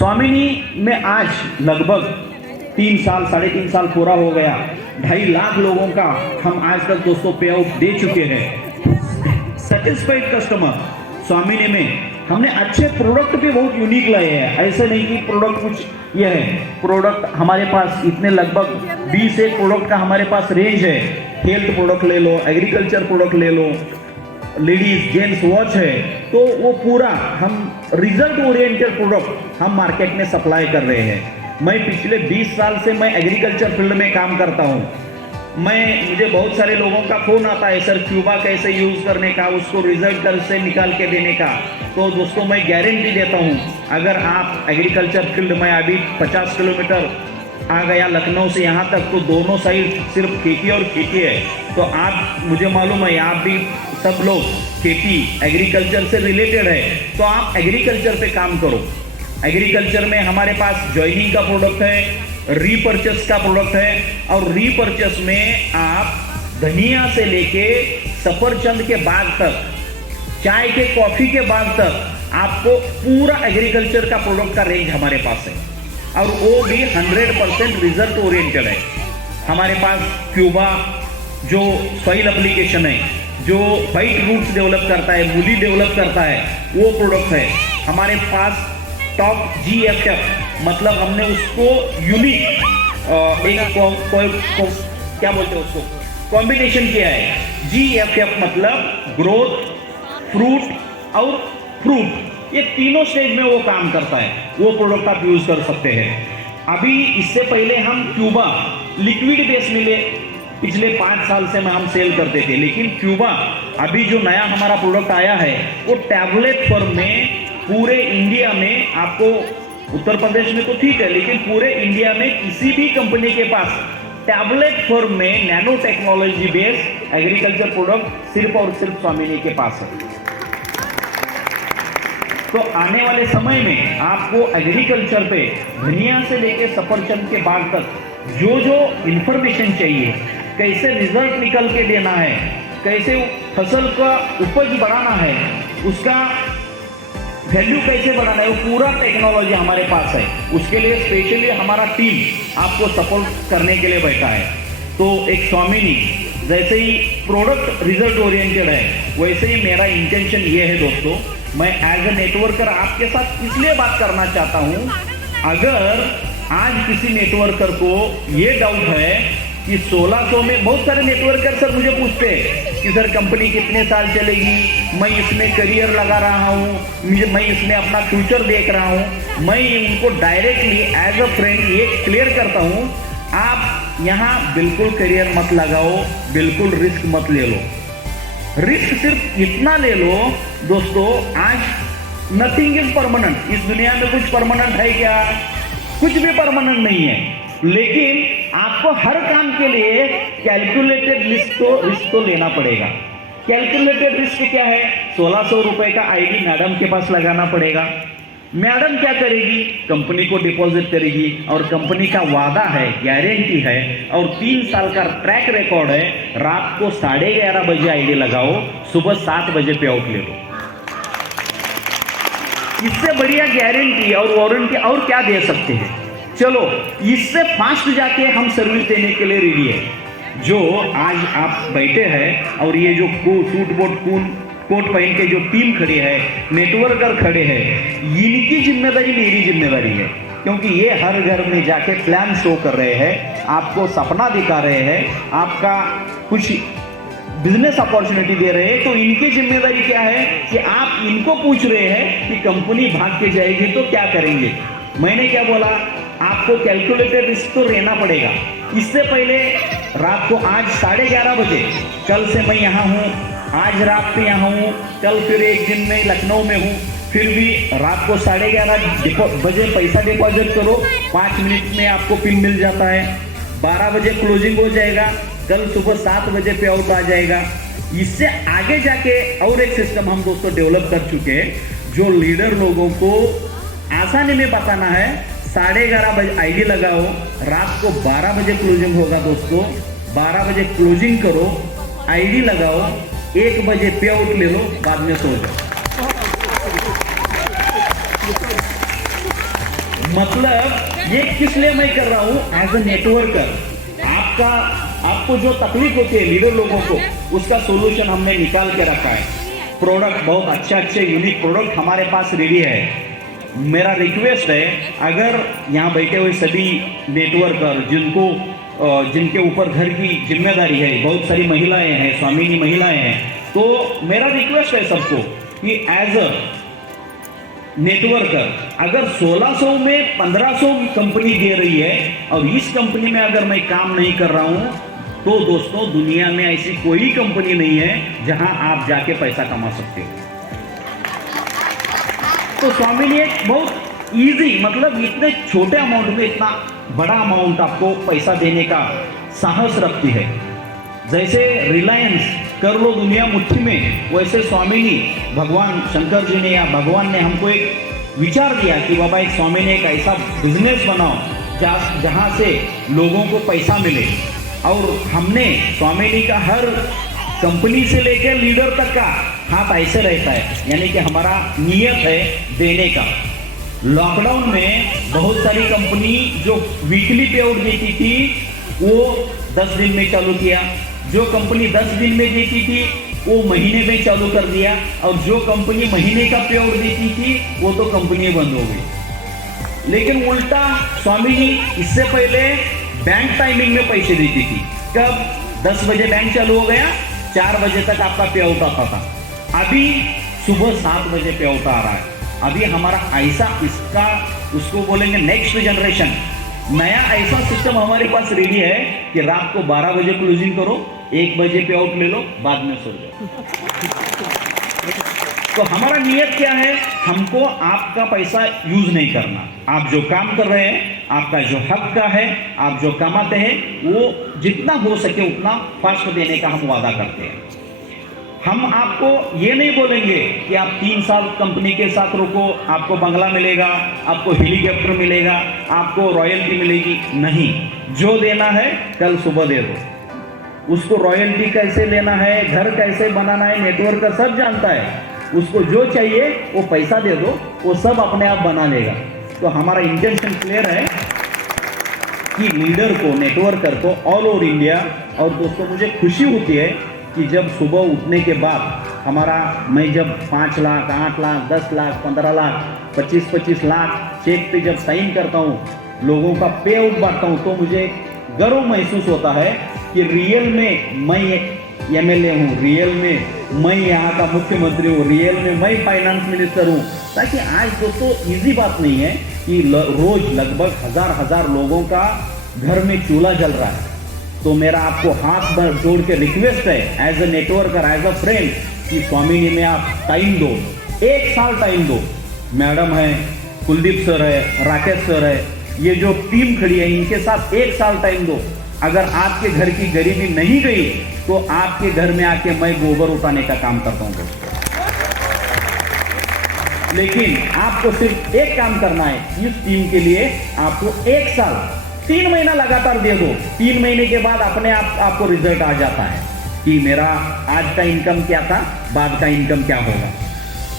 स्वामिनी में आज लगभग 3 साल 3.5 साल पूरा हो गया। 2.5 लाख लोगों का हम आज तक दोस्तों पे आउट दे चुके हैं। सेटिस्फाइड कस्टमर स्वामिनी में हमने अच्छे प्रोडक्ट भी बहुत यूनिक लाए हैं। ऐसे नहीं कि प्रोडक्ट कुछ ये है, प्रोडक्ट हमारे पास इतने लगभग 20 एक प्रोडक्ट का हमारे पास रेंज है। हेल्थ प्रोडक्ट ले लो, एग्रीकल्चर प्रोडक्ट ले लो, लेडीज जेंट्स वॉच है, तो वो पूरा हम रिजल्ट ओरिएंटेड प्रोडक्ट हम मार्केट में सप्लाई कर रहे हैं। मैं पिछले 20 साल से मैं एग्रीकल्चर फील्ड में काम करता हूँ। मुझे बहुत सारे लोगों का फोन आता है, सर क्यूबा कैसे यूज करने का, उसको रिजल्ट कैसे निकाल के देने का। तो दोस्तों मैं गारंटी देता हूँ, अगर आप एग्रीकल्चर फील्ड में अभी 50 किलोमीटर आ गया लखनऊ से यहाँ तक, तो दोनों साइड सिर्फ खेती और खेती है। तो आप, मुझे मालूम है आप भी सब लोग खेती एग्रीकल्चर से रिलेटेड है, तो आप एग्रीकल्चर पे काम करो। एग्रीकल्चर में हमारे पास जॉइनिंग का प्रोडक्ट है, रीपर्चेस का प्रोडक्ट है, और रीपर्चेस में आप धनिया से लेके सफरचंद के बाग तक, चाय के कॉफी के बाग तक, आपको पूरा एग्रीकल्चर का प्रोडक्ट का रेंज हमारे पास है, और वो भी 100% रिजल्ट ओरिएंटेड है। हमारे पास क्यूबा जो सॉइल एप्लीकेशन है, जो वाइट रूट्स डेवलप करता है, मूली डेवलप करता है, वो प्रोडक्ट है। हमारे पास टॉप GFF, मतलब हमने उसको यूनिक क्या बोलते हैं उसको, कॉम्बिनेशन किया है। GFF मतलब ग्रोथ, फ्रूट और फ्रूट, ये तीनों स्टेज में वो काम करता है। वो प्रोडक्ट आप यूज कर सकते हैं। अभी इससे पहले हम क्यूबा लिक्विड बेस मिले, पिछले 5 साल से हम सेल करते थे, लेकिन क्यूबा अभी जो नया हमारा प्रोडक्ट आया है वो टैबलेट फॉर्म में पूरे इंडिया में, आपको उत्तर प्रदेश में तो ठीक है, लेकिन पूरे इंडिया में किसी भी कंपनी के पास टैबलेट फॉर्म में nano technology based agriculture product सिर्फ और सिर्फ स्वामिनी के पास है। तो आने वाले समय में आपको एग्रीकल्चर पे धनिया से लेकर सफरचंद के बाग तक जो जो इंफॉर्मेशन चाहिए, कैसे रिजल्ट निकल के देना है, कैसे फसल का उपज बढ़ाना है, उसका वैल्यू कैसे बढ़ाना है, वो पूरा टेक्नोलॉजी हमारे पास है। उसके लिए स्पेशली हमारा टीम आपको सपोर्ट करने के लिए बैठा है। तो एक स्वामिनी जैसे ही प्रोडक्ट रिजल्ट ओरिएंटेड है, वैसे ही मेरा इंटेंशन ये है दोस्तों, मैं एज ए नेटवर्कर आपके साथ इसलिए बात करना चाहता हूं, अगर आज किसी नेटवर्कर को ये डाउट है कि 1600 में, बहुत सारे नेटवर्कर सर मुझे पूछते हैं कि सर कंपनी कितने साल चलेगी, मैं इसमें करियर लगा रहा हूँ, मैं इसमें अपना फ्यूचर देख रहा हूँ। मैं उनको डायरेक्टली एज अ फ्रेंड ये क्लियर करता हूँ, आप यहाँ बिल्कुल करियर मत लगाओ, बिल्कुल रिस्क मत ले लो। रिस्क सिर्फ इतना ले लो दोस्तों, आज नथिंग इज परमानेंट। इस दुनिया में कुछ परमानेंट है क्या? कुछ भी परमानेंट नहीं है, लेकिन आपको हर काम के लिए कैलकुलेटेड रिस्क तो लेना पड़ेगा। कैलकुलेटेड रिस्क क्या है? 1600 रुपए का आईडी मैडम के पास लगाना पड़ेगा। मैडम क्या करेगी? कंपनी को डिपॉजिट करेगी, और कंपनी का वादा है, गारंटी है, और 3 साल का ट्रैक रिकॉर्ड है। रात को 11:30 बजे आईडी लगाओ, सुबह 7 बजे पे आउट ले लो। इससे बढ़िया गारंटी और वारंटी और क्या दे सकते हैं? चलो, इससे फास्ट जाके हम सर्विस देने के लिए रेडी है। जो आज आप बैठे हैं और ये जो सूट कोट पहन के जो टीम खड़ी है, नेटवर्कर खड़े हैं, इनकी जिम्मेदारी मेरी जिम्मेदारी है, क्योंकि ये हर घर में जाके प्लान शो कर रहे हैं, आपको सपना दिखा रहे हैं, आपका कुछ बिजनेस अपॉर्चुनिटी दे रहे हैं। तो इनकी जिम्मेदारी क्या है कि आप इनको पूछ रहे हैं कि कंपनी भाग के जाएगी तो क्या करेंगे। मैंने क्या बोला, आपको कैलकुलेटेड रिस्क तो लेना पड़ेगा। इससे पहले रात को आज 11:30 बजे, कल से मैं यहाँ हूँ, आज रात पे यहाँ हूँ, कल फिर एक दिन में लखनऊ में हूँ, फिर भी रात को 11:30 बजे पैसा डिपॉजिट करो, 5 मिनट में आपको पिन मिल जाता है। 12 बजे क्लोजिंग हो जाएगा, कल सुबह 7 बजे पे आउट आ जाएगा। इससे आगे जाके और एक सिस्टम हम दोस्तों डेवलप कर चुके हैं, जो लीडर लोगों को आसानी में बताना है। 11:30 बजे आईडी लगाओ, रात को 12 बजे क्लोजिंग होगा दोस्तों, 12 बजे क्लोजिंग करो, आईडी लगाओ, 1 बजे पे आउट ले लो, बाद में सो जाओ। मतलब ये किस लिए मैं कर रहा हूं, एज अ नेटवर्कर। आपको जो तकलीफ होती है लीडर लोगों को, उसका सोल्यूशन हमने निकाल के रखा है। प्रोडक्ट बहुत अच्छे यूनिक प्रोडक्ट हमारे पास रेडी है। मेरा रिक्वेस्ट है, अगर यहाँ बैठे हुए सभी नेटवर्कर जिनके ऊपर घर की जिम्मेदारी है, बहुत सारी महिलाएं हैं, स्वामिनी महिलाएं हैं, तो मेरा रिक्वेस्ट है सबको कि एज अ नेटवर्कर अगर 1600 में 1500 कंपनी दे रही है और इस कंपनी में अगर मैं काम नहीं कर रहा हूं, तो दोस्तों दुनिया में ऐसी कोई कंपनी नहीं है जहां आप जाके पैसा कमा सकते हो। तो स्वामिनी एक बहुत इजी, मतलब इतने छोटे अमाउंट में इतना बड़ा अमाउंट आपको पैसा देने का साहस रखती है। जैसे रिलायंस कर लो दुनिया मुट्ठी में, वैसे स्वामिनी भगवान शंकर जी ने या भगवान ने हमको एक विचार दिया कि बाबा एक स्वामिनी एक ऐसा बिजनेस बनाओ जहां से लोगों को पैसा मिले। और हमने स्वामिनी का हर कंपनी से लेकर लीडर तक का हाथ ऐसे रहता है, यानी कि हमारा नियत है देने का। लॉकडाउन में बहुत सारी कंपनी जो वीकली पे आउट देती थी वो 10 दिन में चालू किया, जो कंपनी 10 दिन में देती थी वो महीने में चालू कर दिया, और जो कंपनी महीने का पे आउट देती थी वो तो कंपनी बंद हो गई। लेकिन उल्टा स्वामिनी इससे पहले बैंक टाइमिंग में पैसे देती थी। कब 10 बजे बैंक चालू हो गया, 4 बजे तक आपका पे आउट आता था। अभी सुबह 7 बजे पे आउट आ रहा है। अभी हमारा ऐसा इसका उसको बोलेंगे नेक्स्ट जनरेशन, नया ऐसा सिस्टम हमारे पास रेडी है कि रात को 12 बजे क्लोजिंग करो, 1 बजे पे आउट ले लो, बाद में सो जाओ। तो हमारा नियत क्या है, हमको आपका पैसा यूज नहीं करना। आप जो काम कर रहे हैं, आपका जो हक का है, आप जो कमाते हैं, वो जितना हो सके उतना फास्ट देने का हम वादा करते हैं। हम आपको ये नहीं बोलेंगे कि आप 3 साल कंपनी के साथ रुको, आपको बंगला मिलेगा, आपको हेलीकॉप्टर मिलेगा, आपको रॉयल्टी मिलेगी। नहीं, जो देना है कल सुबह दे दो। उसको रॉयल्टी कैसे लेना है, घर कैसे बनाना है, नेटवर्क का सब जानता है। उसको जो चाहिए वो पैसा दे दो, वो सब अपने आप बना लेगा। तो हमारा इंटेंशन क्लियर है कि लीडर को, नेटवर्कर को ऑल ओवर इंडिया। और दोस्तों मुझे खुशी होती है कि जब सुबह उठने के बाद मैं जब 5 लाख, 8 लाख, 10 लाख, 15 लाख, 25 लाख चेक पे जब साइन करता हूँ, लोगों का पे आउट बांटता हूँ, तो मुझे गर्व महसूस होता है कि रियल में मैं MLA हूँ, रियल में मैं यहाँ का मुख्यमंत्री हूँ, रियल में मैं फाइनेंस मिनिस्टर हूँ। ताकि आज दोस्तों इजी बात नहीं है कि रोज लगभग हजार लोगों का घर में चूल्हा जल रहा है। तो मेरा आपको हाथ जोड़ के रिक्वेस्ट है as a networker, as a friend, कि स्वामिनी में आप टाइम दो, 1 साल टाइम दो। मैडम है, कुलदीप सर है, राकेश सर है, ये जो टीम खड़ी है, इनके साथ 1 साल टाइम दो। अगर आपके घर की गरीबी नहीं गई तो आपके घर में आके मैं गोबर उठाने का काम करता हूँ। लेकिन आपको सिर्फ एक काम करना है, इस टीम के लिए आपको 1 साल 3 महीना लगातार दे दो। 3 महीने के बाद अपने आप आपको रिजल्ट आ जाता है कि मेरा आज का इनकम क्या था, बाद का इनकम क्या होगा।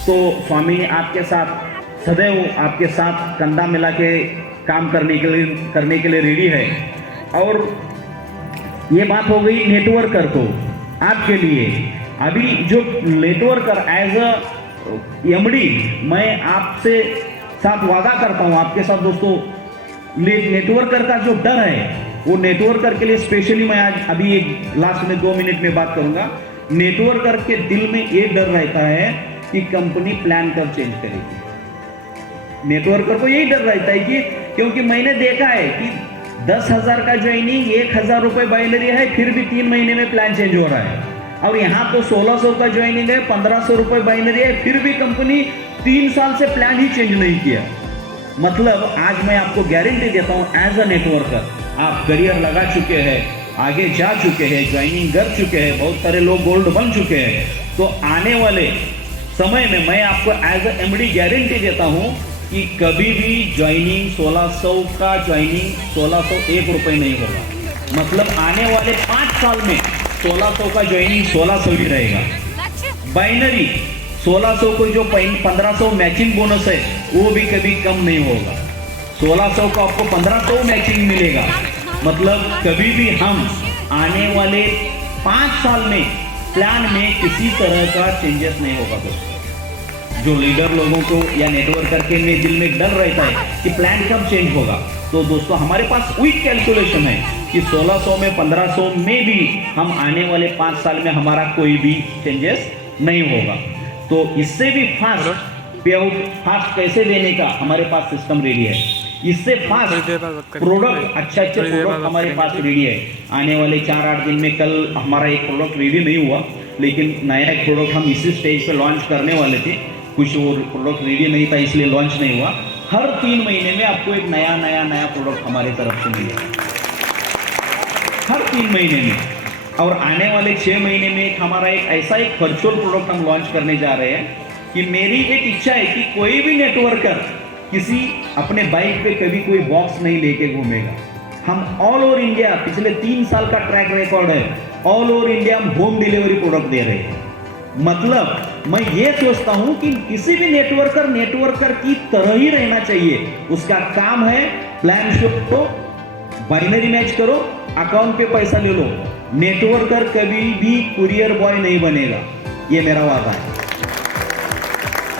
तो स्वामी आपके साथ सदैव आपके साथ कंधा मिला के काम करने के लिए रेडी है। और ये बात हो गई नेटवर्कर को आपके लिए। अभी जो नेटवर्कर एज अ MD, मैं आपसे साथ वादा करता हूँ आपके साथ दोस्तों, नेटवर्कर का जो डर है वो नेटवर्कर के लिए स्पेशली मैं आज अभी एक लास्ट में 2 मिनट में बात करूंगा। नेटवर्कर के दिल में ये डर रहता है कि कंपनी प्लान कब चेंज करेगी। नेटवर्कर को यही डर रहता है कि क्योंकि मैंने देखा है कि 10,000 का ज्वाइनिंग 1,000 रुपए बाइनरी है, फिर भी 3 महीने में प्लान चेंज हो रहा है। और यहाँ तो 1600 का ज्वाइनिंग है, 1500 रुपए बाइनरी है, फिर भी कंपनी 3 साल से प्लान ही चेंज नहीं किया। मतलब आज मैं आपको गारंटी देता हूँ एज अ नेटवर्कर, आप करियर लगा चुके हैं, आगे जा चुके हैं, ज्वाइनिंग कर चुके हैं, बहुत सारे लोग गोल्ड बन चुके हैं। तो आने वाले समय में मैं आपको एज अ MD गारंटी देता हूँ कि कभी भी ज्वाइनिंग 1600 का ज्वाइनिंग 1601 रुपये नहीं होगा। मतलब आने वाले 5 साल में 1600 का ज्वाइनिंग 1600 ही रहेगा। बाइनरी 1600 को जो 1500 मैचिंग बोनस है वो भी कभी कम नहीं होगा। 1600 को आपको 1500 मैचिंग मिलेगा। मतलब कभी भी हम आने वाले 5 साल में प्लान में किसी तरह का चेंजेस नहीं होगा दोस्तों। जो लीडर लोगों को या नेटवर्कर के में दिल में डर रहता है कि प्लान कब चेंज होगा, तो दोस्तों हमारे पास क्विक कैलकुलेशन है कि 1600 में 1500 में भी हम आने वाले 5 साल में हमारा कोई भी चेंजेस नहीं होगा। तो इससे भी फास्ट पे आउट फास्ट कैसे देने का हमारे पास सिस्टम रेडी है। इससे फास्ट प्रोडक्ट अच्छे प्रोडक्ट हमारे पास रेडी है। आने वाले 4-8 दिन में, कल हमारा एक प्रोडक्ट रेडी नहीं हुआ, लेकिन नया एक प्रोडक्ट हम इसी स्टेज पे लॉन्च करने वाले थे। कुछ और प्रोडक्ट रेडी नहीं था इसलिए लॉन्च नहीं हुआ। हर 3 महीने में आपको एक नया प्रोडक्ट हमारी तरफ से मिलेगा, हर 3 महीने में। और आने वाले 6 महीने में एक हमारा ऐसा एक वर्चुअल प्रोडक्ट हम लॉन्च करने जा रहे हैं कि मेरी एक इच्छा है कि कोई भी नेटवर्कर किसी अपने बाइक पे कभी कोई बॉक्स नहीं लेके घूमेगा। हम ऑल ओवर इंडिया, पिछले 3 साल का ट्रैक रिकॉर्ड है, ऑल ओवर इंडिया हम होम डिलीवरी प्रोडक्ट दे रहे हैं। मतलब मैं ये सोचता हूं कि किसी भी नेटवर्कर की तरह ही रहना चाहिए। उसका काम है प्लान शो करो, बाइनरी मैच करो, अकाउंट पे पैसा ले लो। नेटवर्कर कभी भी कुरियर बॉय नहीं बनेगा, ये मेरा वादा है।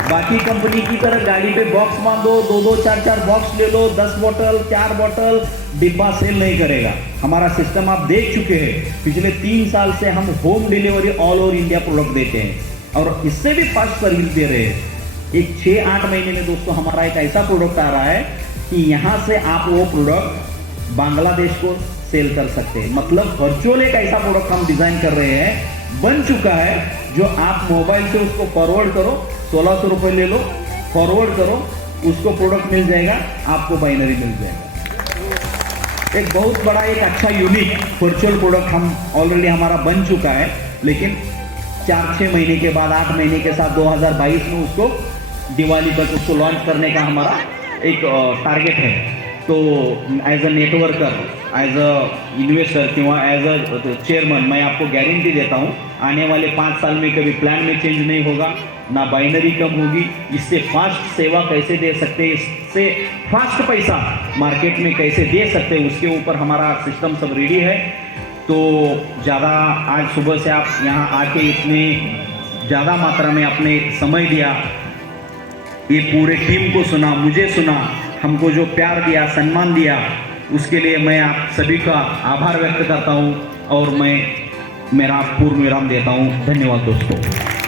बाकी कंपनी की तरह गाड़ी पे बॉक्स बांधो, 2-2, 4-4 बॉक्स ले लो, 10 बोतल 4 बोतल, डिब्बा सेल नहीं करेगा। हमारा सिस्टम आप देख चुके हैं। पिछले 3 साल से हम home delivery all over India product देते हैं और इससे भी फास्ट सर्विस दे रहे हैं। एक 6-8 महीने में दोस्तों हमारा एक ऐसा प्रोडक्ट आ रहा है कि यहाँ से आप वो प्रोडक्ट बांग्लादेश को सेल कर सकते हैं। मतलब वर्चुअल एक ऐसा प्रोडक्ट हम डिजाइन कर रहे हैं, बन चुका है, जो आप मोबाइल से उसको फॉरवर्ड करो, 1600 रुपये ले लो, फॉरवर्ड करो, उसको प्रोडक्ट मिल जाएगा, आपको बाइनरी मिल जाएगा। एक बहुत बड़ा एक अच्छा यूनिक वर्चुअल प्रोडक्ट हम ऑलरेडी हमारा बन चुका है, लेकिन 4-6 महीने के बाद, 8 महीने के साथ 2022 में उसको दिवाली तक उसको लॉन्च करने का हमारा एक टारगेट है। तो as a networker, as an investor किंवा एज अ चेयरमैन मैं आपको गारंटी देता हूँ आने वाले 5 साल में कभी प्लान में चेंज नहीं होगा, ना बाइनरी कम होगी। इससे फास्ट सेवा कैसे दे सकते हैं, इससे फास्ट पैसा मार्केट में कैसे दे सकते हैं, उसके ऊपर हमारा सिस्टम सब रेडी है। तो ज़्यादा आज सुबह से आप यहाँ आके इतने ज़्यादा मात्रा में आपने समय दिया, ये पूरे टीम को सुना, मुझे सुना, हमको जो प्यार दिया, सम्मान दिया, उसके लिए मैं आप सभी का आभार व्यक्त करता हूँ और मैं मेरा पूर्ण विराम देता हूँ। धन्यवाद दोस्तों।